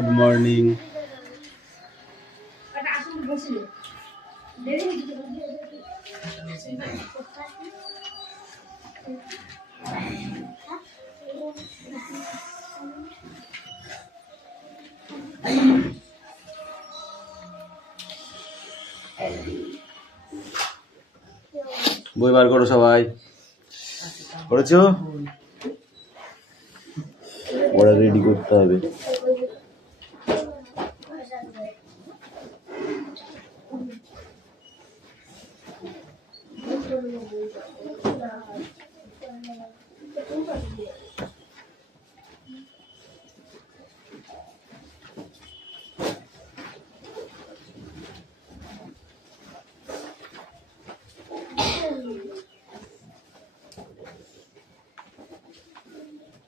Good morning. বই বার করো সবাই। করেছো? ওরা রেডি করতে হবে।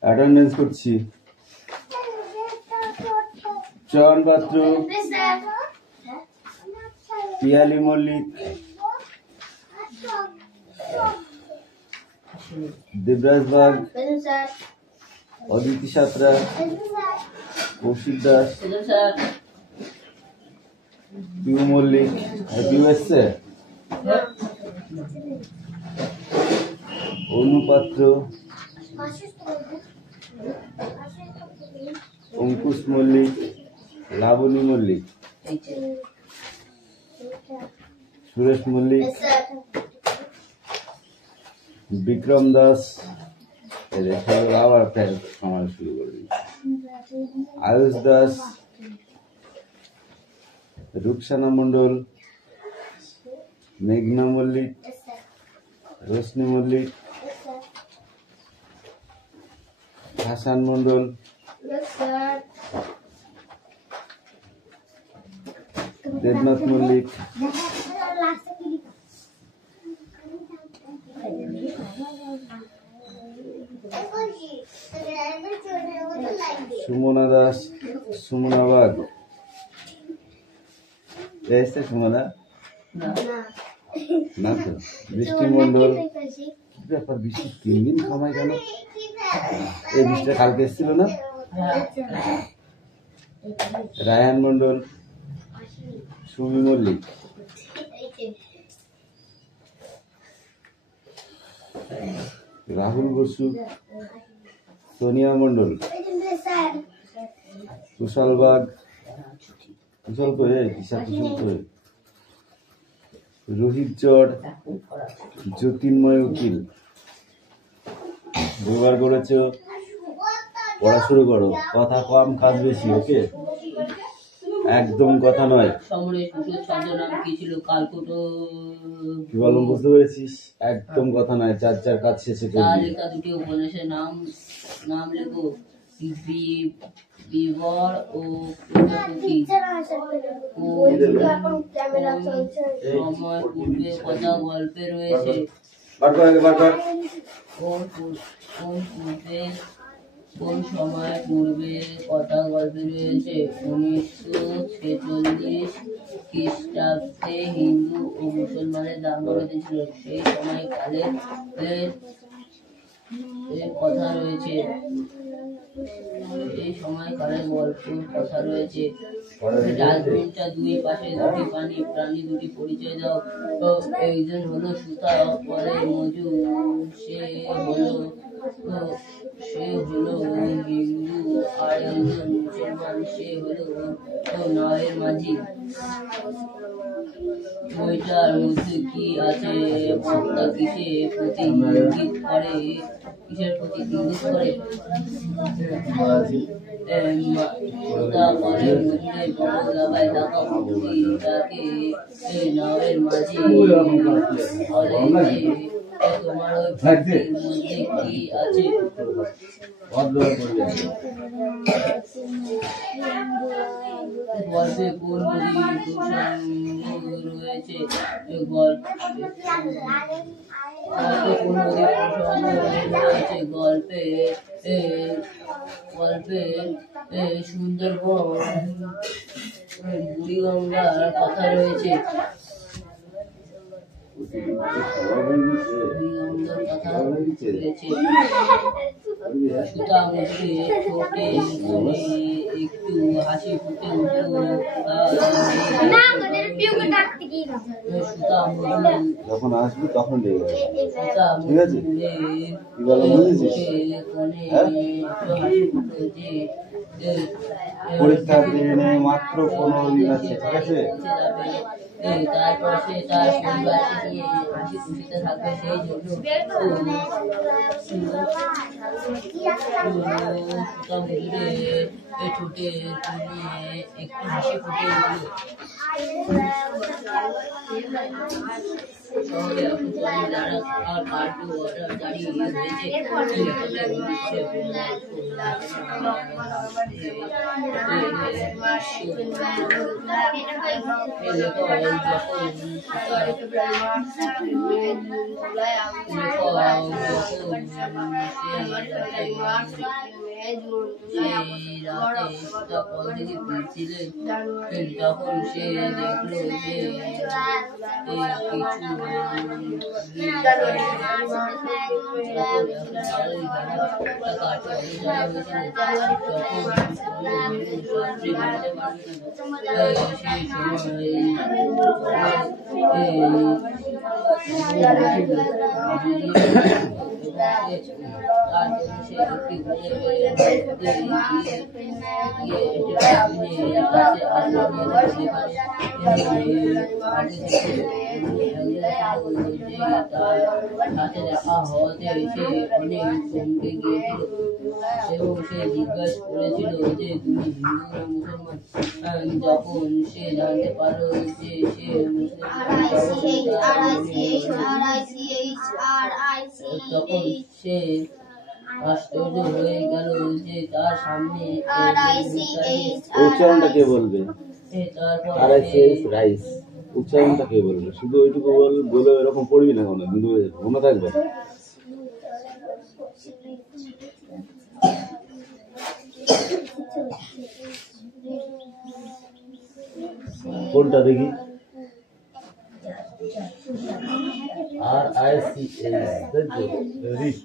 অ্যাটেন্ডেন্স করছি। চয়ন পাত্র, পিয়ালি মল্লিক, দেবরাজ বাগ, অদিতি সাঁতরা, কৌশিক দাস, পিউ মল্লিক। পিউ এসছে? অনুপাত্র, অঙ্কুশ মল্লিক, লাবণী মল্লিক, সুরেশ মল্লিক, বিক্রম দাস, আবার সময় শুরু করে আয়ুষ দাস, রুকসানা মন্ডল, মেঘনা মল্লিক, রোশনি মল্লিক, হাসান মন্ডল, দেবনাথ মল্লিক, সুমনা দাস, সুমনা বাগ। এসছে সুমনা? না তো। বৃষ্টি মন্ডল। ব্যাপার, বৃষ্টি 3 দিন সময় কেন? এই বৃষ্টিটা কালকে এসেছিল না? রায়ান মন্ডল, সুমি মল্লিক, রাহুল বসু, সোনিয়া মন্ডল, কুশল বাগ, রোহিত চর, জ্যোতির্ময় উকিল। দুবার করেছো, পড়া শুরু করো। কথা কম, কাজ বেশি। ওকে, একদম কথা নয়। কি বললাম বুঝতে পেরেছিস? একদম কথা নয়, যার যার কাজ শেষে করবি। দুটি উপন্যাসের নাম লেখো। বিবর ও প্রজাপতি। সময় পূর্বে কথা গল্পে রয়েছে। কোন সময় পূর্বে কথা গল্পে রয়েছে? 1946 খ্রিস্টাব্দে হিন্দু ও মুসলমানের দাঙ্গা বেঁধেছিল। সেই সময়কালের কথা রয়েছে। এই সময়কালের গল্পের কথা রয়েছে। ডাস্টবিনটা দুই পাশে দুটি প্রাণী দুটি পরিচয় দাও। একজন হলো সুতা, পরে মজুর। সে হলো হিন্দু, আর একজন মুসলমান, সে হলো নায়ের মাঝি। বইটার মধ্যে কি আছে? বক্তা কিসের প্রতি ইঙ্গিত করে? পরের মধ্যে বড়দাবায় থাকা মূর্তিটাকে নায়ের মাঝি বলে যে, তোমার ওই মধ্যে কি আছে? গল্পে কোন নদীর প্রসঙ্গ রয়েছে? গল্পে সুন্দরবন, বুড়িগঙ্গার কথা রয়েছে। সুতা মুখে ঠোঁটে একটু একটু হাসি ফুটে উঠল। সুতা যখন আসবি তখন দেখবে। সুতা ঠিক আছে? কি বলো বুঝেছিস? পরীক্ষার দিনে মাত্র 15 দিন আছে, ঠিক আছে? তারপর সে তার পরিবারকে নিয়ে হাসি খুশিতে থাকবে, সেই জন্য সুতা মজুরে ছুটে নিয়ে একটু হাসি ফুটে উঠল। শহরে এখন জমিদার আর পাল্টু অর্ডার জারি হয়েছে। যখন সে দেখলো যে এবং সে জিজ্ঞাসা করেছিল যে তুমি হিন্দু না মুসলমান। যখন সে জানতে পারলো যে সে তখন সে আশ্চর্য হয়ে গেল যে তার সামনে উচ্চারণটা কে বলবে? রাইস উচ্চারণটা কে বলবে? শুধু ওইটুকু বলে এরকম পড়বি না, কোনো কিন্তু মনে থাকবে। কোনটা দেখি? RICH, rich.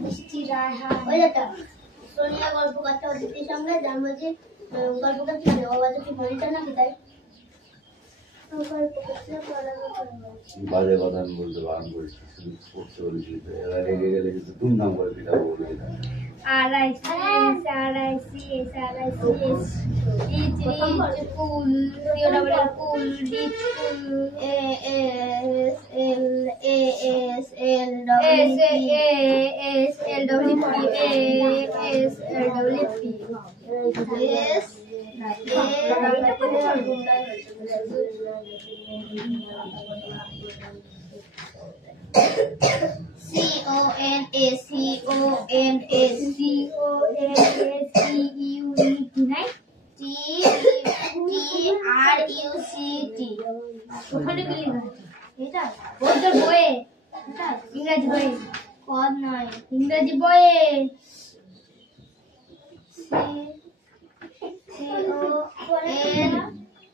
মিষ্টি রায় ওই যেটা সোনিয়া গল্প করতে অতিথির সঙ্গে যার মধ্যে গল্প করতে হবে ও বাজে কি বলতে না কি তাই বাজে কথা আমি বলতে বারণ করেছি, শুধু পড়তে বলেছি, এবার রেগে গেলে কিন্তু ধুমধাম করে পিটাবো বলে দিলাম। ওখানে কি লেখা আছে এটা ওদের বইয়ে এটা ইংরেজি বইয়ে পদ নয় ইংরেজি বইয়ে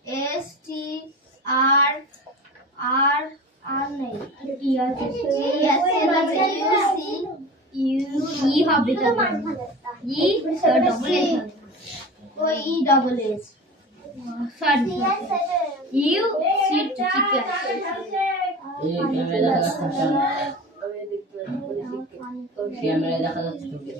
CONSTR নেই ই আছে ই হবে তো E double S O E double S sorry U C chicken এই ক্যামেরা দেখা যাচ্ছে তোকে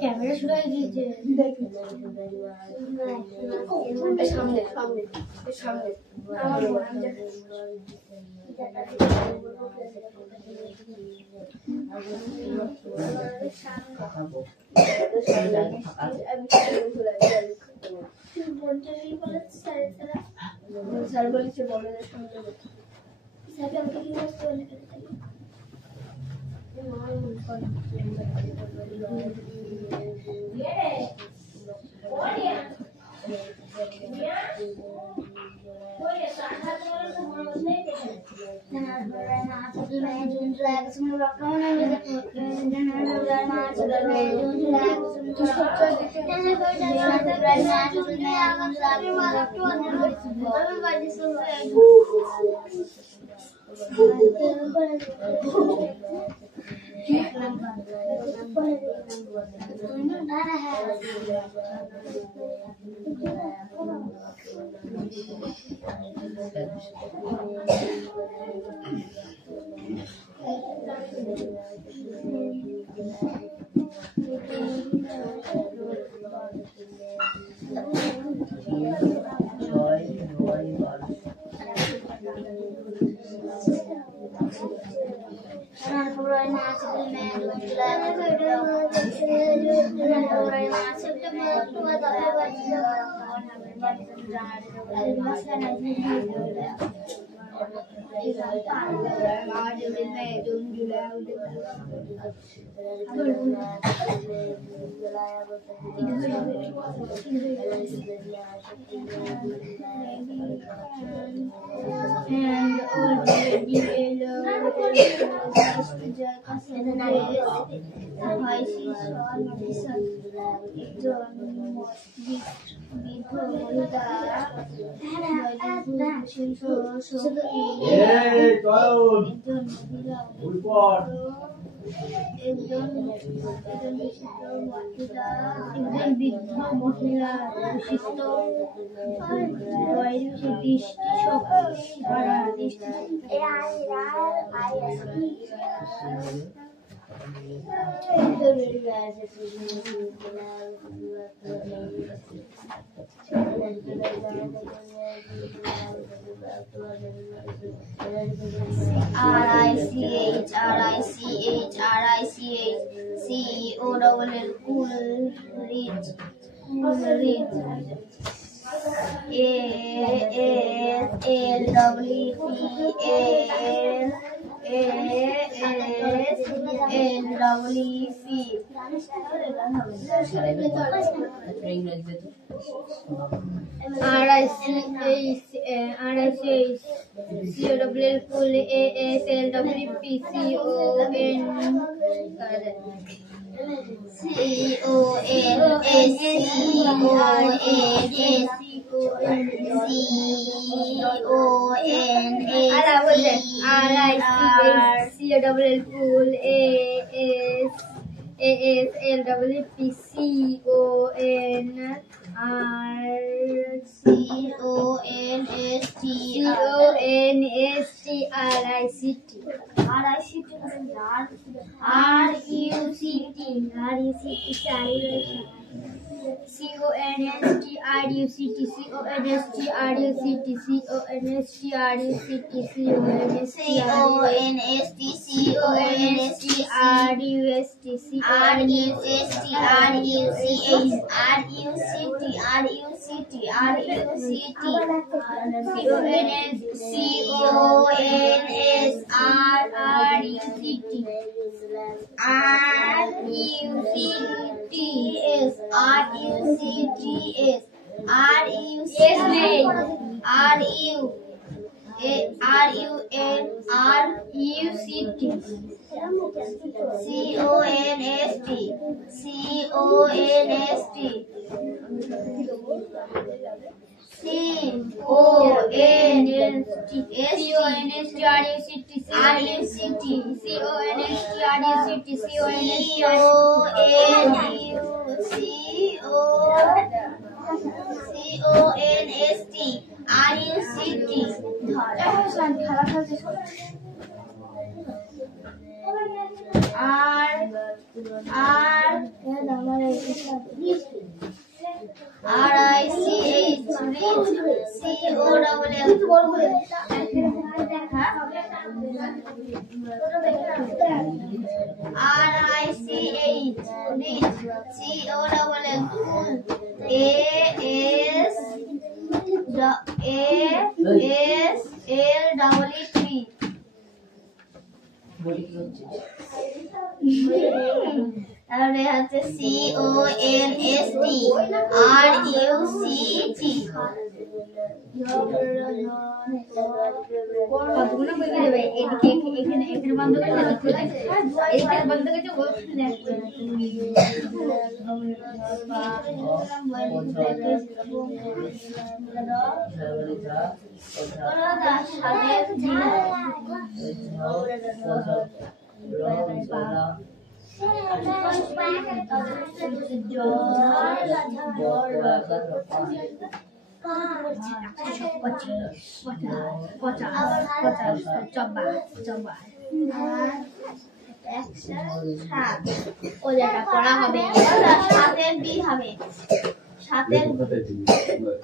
ক্যামেরা শুরু হয়ে গিয়েছে সামনে সামনে সামনে স্যার বলেছে বড়দের সঙ্গে স্যারকে আমাকে কি বলতে বলে And already একজন বৃদ্ধ মহিলা বিশিষ্ট দৃষ্টি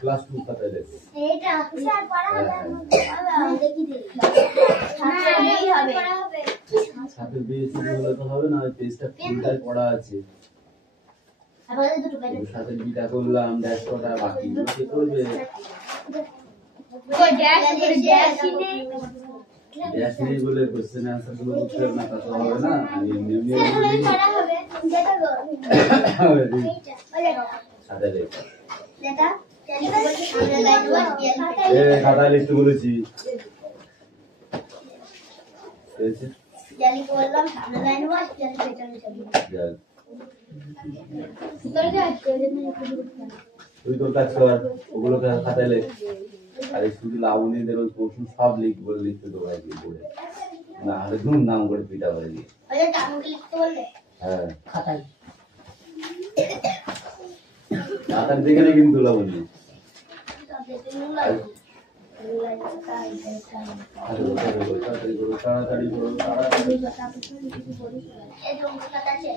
ক্লাস 2 খাতায় দেখ সাথে বিএসসি বলে তো হবে না, ওই পেজটা ফুলটাই পড়া আছে, সাথে বিটা করলাম, ড্যাশ কটা বাকি কি করবে? ড্যাশ নেই বলে কোশ্চেন আনসার গুলো বুঝতে না, তা তো হবে না। সাথে দেখ খাতায় লিখতে বলেছি। হয়েছে? জালিকে বললাম সামনে লাইন বস, জালি পেছনে চলে যাক, তোর কাজ করে না একটু তুই তোর কাজ কর, ওগুলোকে খাতায় লেখ। আর এই শুধু লাবণীদের ওই প্রশ্ন সব লিখতে দেবো একদিন করে, না হলে নাম করে পিটা করে দিয়ে। ওই টাঙ্গি লিখতে বললে হ্যাঁ, খাতায় খাতার দেখে নে কিন্তু লাবণী। তাড়াতাড়ি করো, তাড়াতাড়ি করো, তাড়াতাড়ি। এই যে অঙ্ক খাতা আছে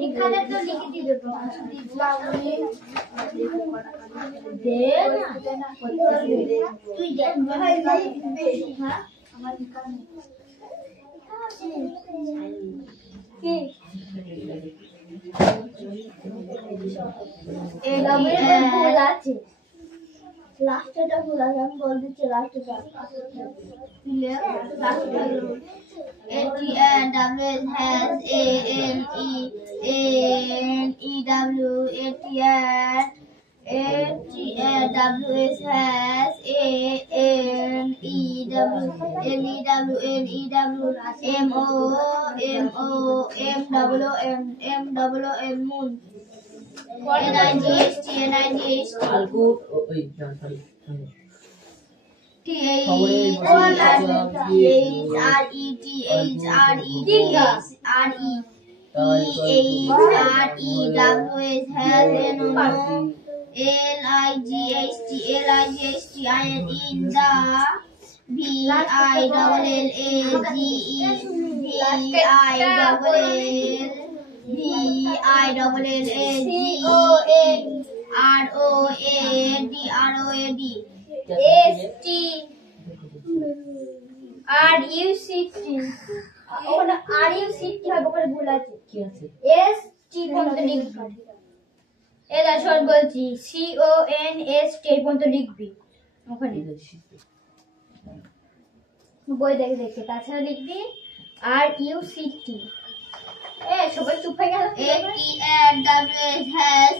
এখানে তো লিখে দিয়ে দেবো তুই দেখ আমার লাস্টটা ভুল আছে, আমি বল দিচ্ছি লাস্টটা ATNWS has ATNWS has moon NIGHT কালকে ওই জানতাম ভুল আছে কি আছে ST পর্যন্ত লিখবি এলা শর্ট বলছি CONST পর্যন্ত লিখবি ওখানে বই দেখে দেখে তাছাড়া লিখবি RUCT সবাই চুপ হয়ে গেল ATNWS has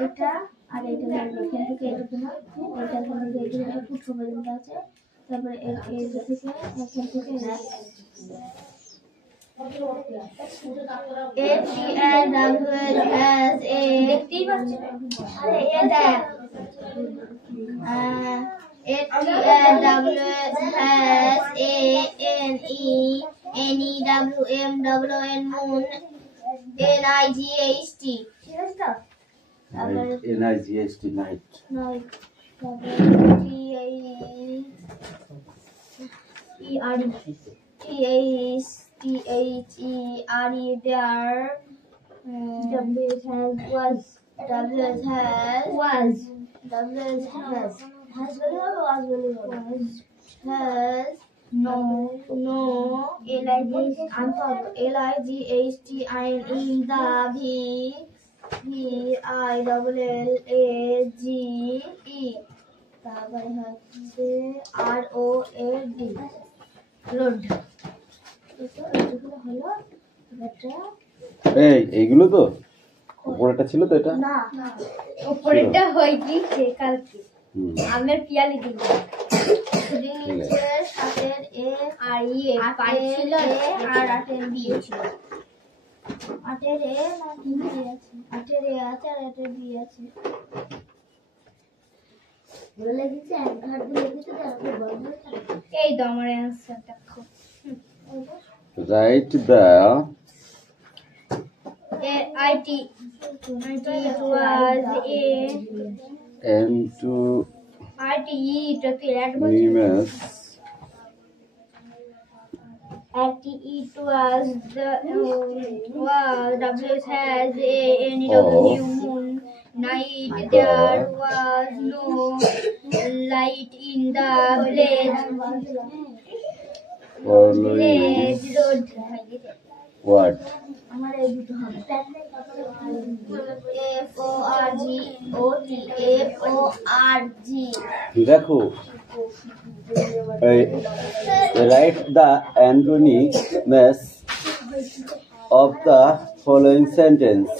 এটা আর এটা লাগবে এখান থেকে এটা তোমার এটা এখান থেকে এটা খুব পর্যন্ত আছে তারপরে এর এই থেকে এখান থেকে ATNWS has দেখতেই পাচ্ছ আরে এটা ATNWS has moon NIGHT ঠিক আছে তো NIGHT night. there WS has no LIGHT in the VILLAGE তারপরে হচ্ছে ROAD লোড হলো এটা এইগুলো তো উপরেটা ছিল তো এটা না উপরেটা হয়ে গিয়েছে কালকে আমের পিয়ালি দিল নিচে 7 এ আর ইয়ে 5 ছিল আর 8 এর বি ছিল 8 এর এ না 3 এ আছে 8 এর এ আছে আর 8 এর বি আছে বলে দিতে ঘাট দিয়ে দিতে তারপর বলবো এই দাও আমার অ্যানসার দেখো Write the IT was a into RTE to famous RTE was the WS has a new moon night. There was no light in the village road. what? FORG দেখো write the antonyms of the following sentence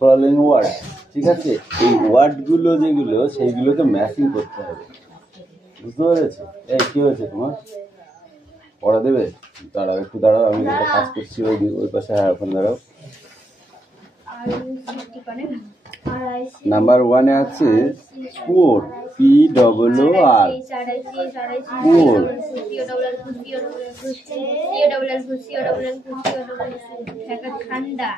following word ঠিক আছে এই ওয়ার্ডগুলো যেগুলো সেইগুলোকে matching করতে হবে বুঝতে পেরেছো এই কি হয়েছে তোমার পড়া দেবে দাঁড়াও একটু দাঁড়াও আমি যেটা কাজ করছি ওই পাশে হ্যাঁ ওখানে দাঁড়াও নাম্বার 1 এ আছে পোর POOR পোর ঠান্ডা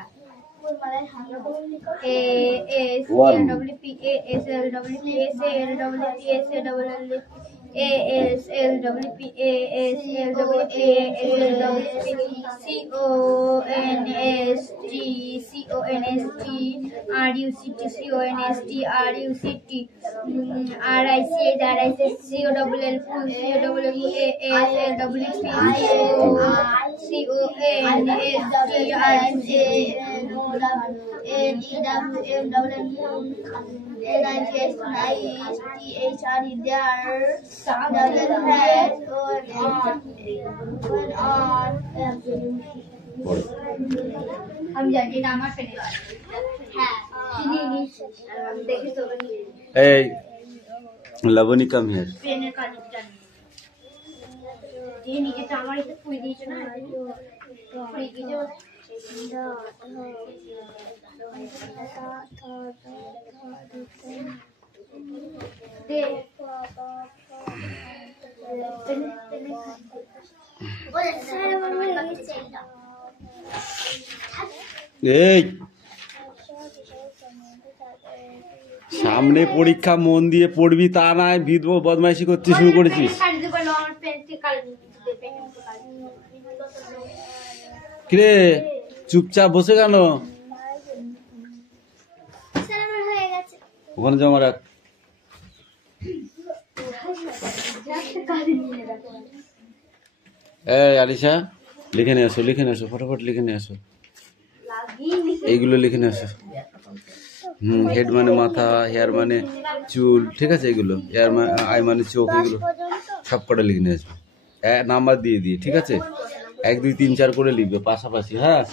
আমি জানি না আমার পেনে হ্যাঁ এই লাবণী কাম হিয়ার পেনের কাজ জানি দিয়ে নিজেটা আমার একটু ফুই দিয়েছে না ফুই দিয়েছে এই সামনে পরীক্ষা মন দিয়ে পড়বি তা নয় বিধব বদমাইশি করতে শুরু করেছিস কিরে চুপচাপ বসে কেন ওখানে জমা রাখ এই আলিশা লিখে নিয়ে আসো ফটাফট লিখে নিয়ে আসো এইগুলো লিখে নিয়ে আসো হেড মানে মাথা হেয়ার মানে চুল ঠিক আছে এগুলো আই মানে চোখ এগুলো সব কটা লিখে নিয়ে আসবে নাম্বার দিয়ে দিয়ে ঠিক আছে 1 2 3 4 করে লিখবে পাশাপাশি হ্যাঁ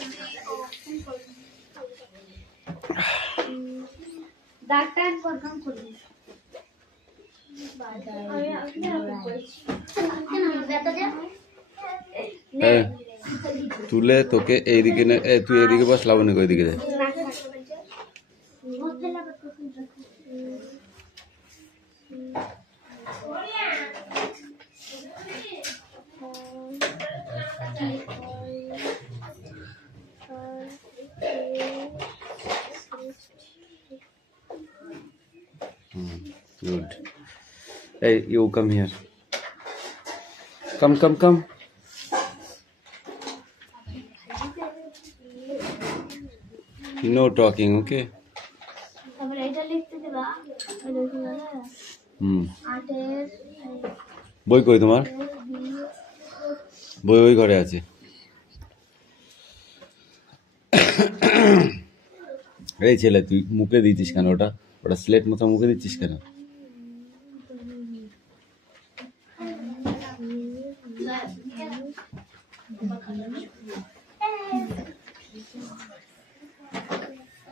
তুলে তোকে এইদিকে তুই এদিকে বস লাবণী ওইদিকে যায় Good. Hey, you come here. Come. No talking, okay? বই কই তোমার বই ওই ঘরে আছে এই ছেলে তুই মুখে দিচ্ছিস কেন ওটা স্লেট মতো মুখে দিচ্ছিস কেন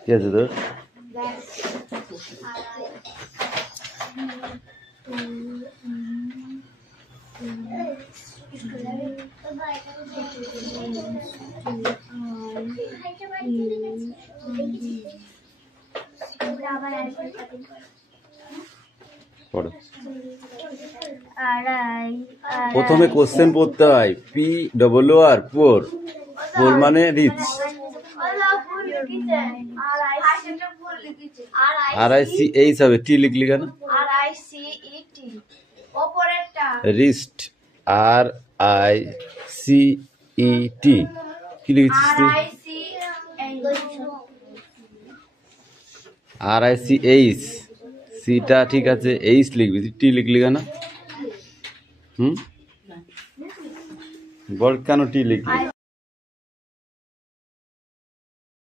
কি আছে তোর পড়ো। আড়াই প্রথমে কোশ্চেন পড়তে হয়, POOR, পোর, পোর মানে রিচ। RICH হবে, টি লিখলি কেন? রিস্ট, RICET, কি লিখেছিস তুই? RICH, সিটা ঠিক আছে, এইচ লিখবি, টি লিখলি কেন? বল কেন টি লিখলি?